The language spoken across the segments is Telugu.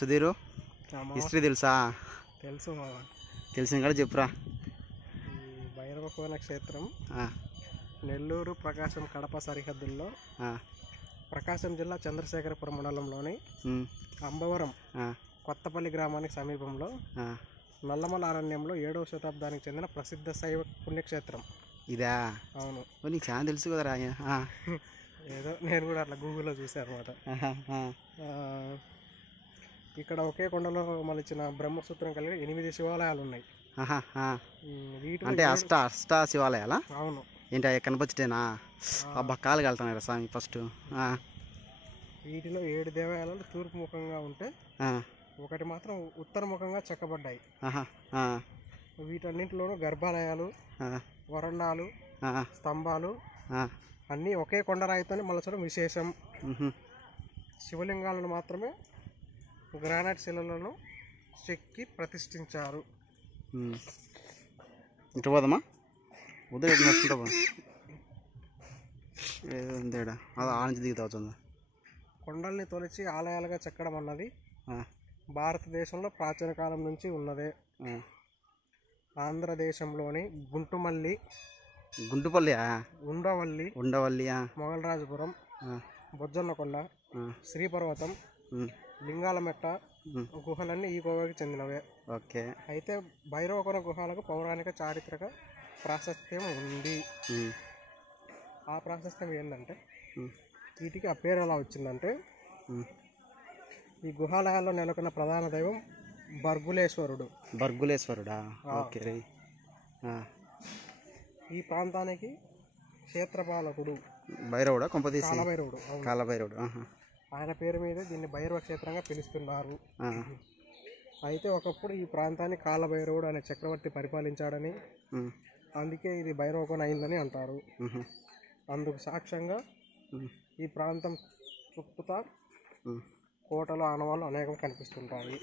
సుధీరు హిస్టరీ తెలుసా? తెలుసు మామ. తెలిసిన కూడా చెప్పురా. భైరవకోన క్షేత్రం నెల్లూరు, ప్రకాశం, కడప సరిహద్దుల్లో ప్రకాశం జిల్లా చంద్రశేఖరపురం మండలంలోని అంబవరం కొత్తపల్లి గ్రామానికి సమీపంలో నల్లమల అరణ్యంలో 7వ శతాబ్దానికి చెందిన ప్రసిద్ధ శైవ పుణ్యక్షేత్రం ఇదా? అవును. నీకు చాలా తెలుసు కదరా. ఏదో నేను కూడా అట్లా గూగుల్లో చూసాను అనమాట. ఇక్కడ ఒకే కొండలో మలిచిన బ్రహ్మసూత్రం కలిగి 8 శివాలయాలు ఉన్నాయి. అంటే అష్ట శివాలయాలా? అవును. ఏంటి కనపచ్చటేనా? అబ్బా కాలు కలుతున్నాయి స్వామి ఫస్ట్. వీటిలో 7 దేవాలయాలు తూర్పు ముఖంగా ఉంటే ఒకటి మాత్రం ఉత్తర ముఖంగా చెక్కబడ్డాయి. వీటన్నింటిలోనూ గర్భాలయాలు, వరండాలు, స్తంభాలు అన్నీ ఒకే కొండరాయితోనే మలచడం విశేషం. శివలింగాలను మాత్రమే గ్రానైట్ శిలలను చెక్కి ప్రతిష్ఠించారు. ఇటు పోదమ్మా, ఉదయం నడుచుకుంటా ఏదేడా అది ఆంచి దిగుతా. కొండల్ని తొలిచి ఆలయాలుగా చెక్కడం అన్నది భారతదేశంలో ప్రాచీన కాలం నుంచి ఉన్నదే. ఆంధ్రదేశంలోని గుంటుపల్లి, ఉండవల్లి, మొగలరాజపురం, బొజ్జన్నకొండ, శ్రీపర్వతం, లింగాలమెట్ట గుహలన్నీ ఈ కోవకి చెందినవే. ఓకే. అయితే భైరవకోన గుహలకు పౌరాణిక చారిత్రక ప్రాశస్త్యం ఉంది. ఆ ప్రాశస్త్యం ఏంటంటే వీటికి ఆ పేరు ఎలా వచ్చిందంటే ఈ గుహాలయాల్లో నెలకొన్న ప్రధాన దైవం బర్గులేశ్వరుడా? ఓకే. ఈ ప్రాంతానికి క్షేత్రపాలకుడు భైరవుడా? కాలభైరవుడు. ఆయన పేరు మీద దీన్ని భైరవ క్షేత్రంగా పిలుస్తున్నారు. అయితే ఒకప్పుడు ఈ ప్రాంతాన్ని కాలభైరవుడు అనే చక్రవర్తి పరిపాలించాడని, అందుకే ఇది భైరవకోన అయిందని అంటారు. అందుకు సాక్ష్యంగా ఈ ప్రాంతం చుట్టూతా కోటలు, ఆనవాళ్ళు అనేకం కనిపిస్తుంటాయి.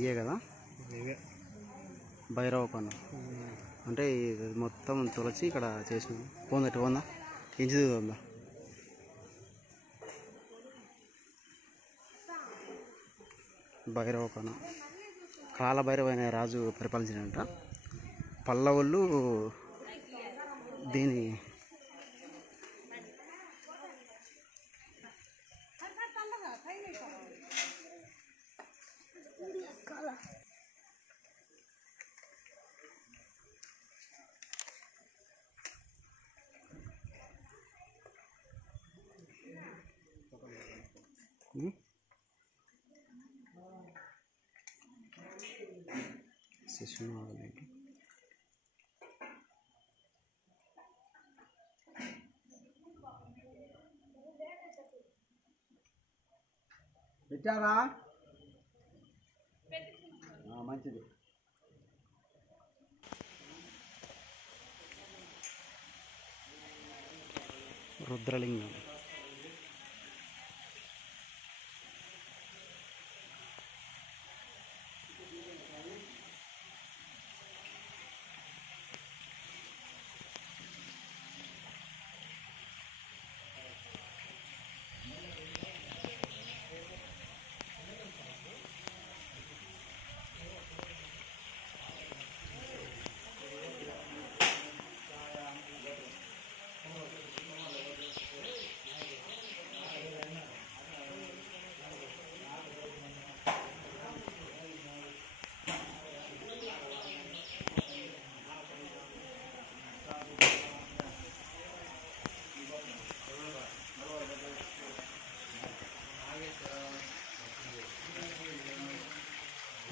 ఇవే కదా భైరవకోన అంటే మొత్తం తులసి ఇక్కడ చేసిన పోందా ఇంచి దిగుతుందా? భైరవకోన కాలభైరవ అనే రాజు పరిపాలించినంట. పల్లవులు దీని పెట్టారా? మంచిది. రుద్రలింగం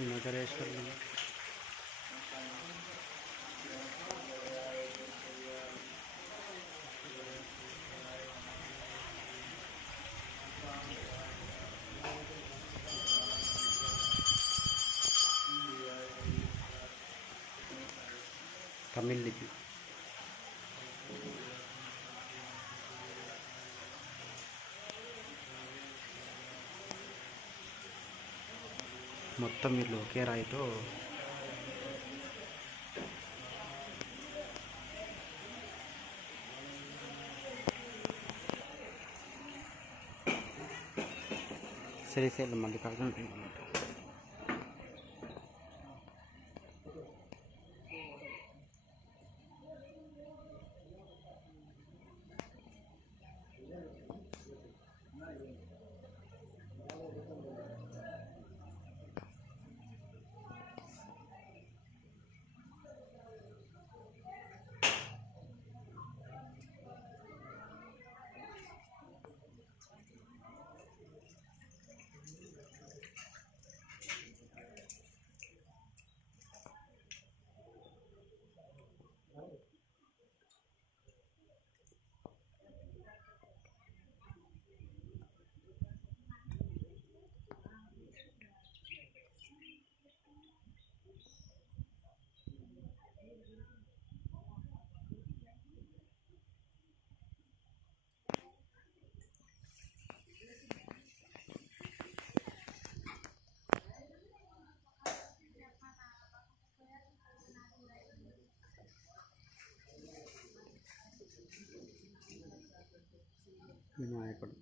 నగరేశ్వరం. తమిళ్ లిపి మొత్తం వీళ్ళు ఒకే రాయితో శ్రీశైలం మల్లికార్జున టెంపుల్ అన్నమాట. వినాయకుడు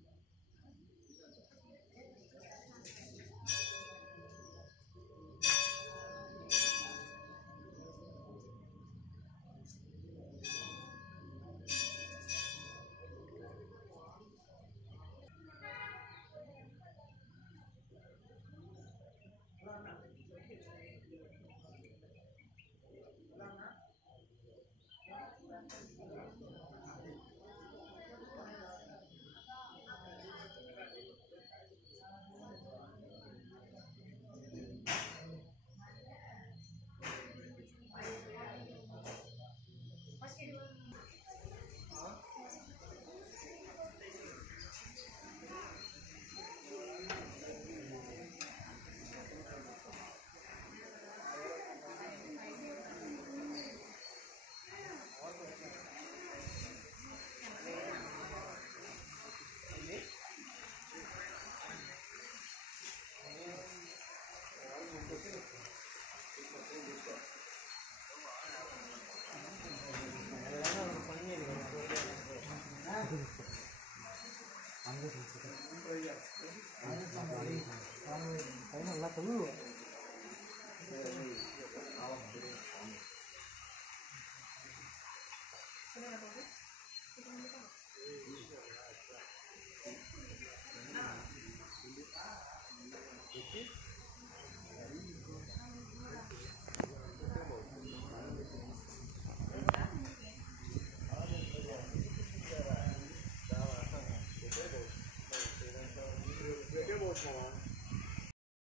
Come on.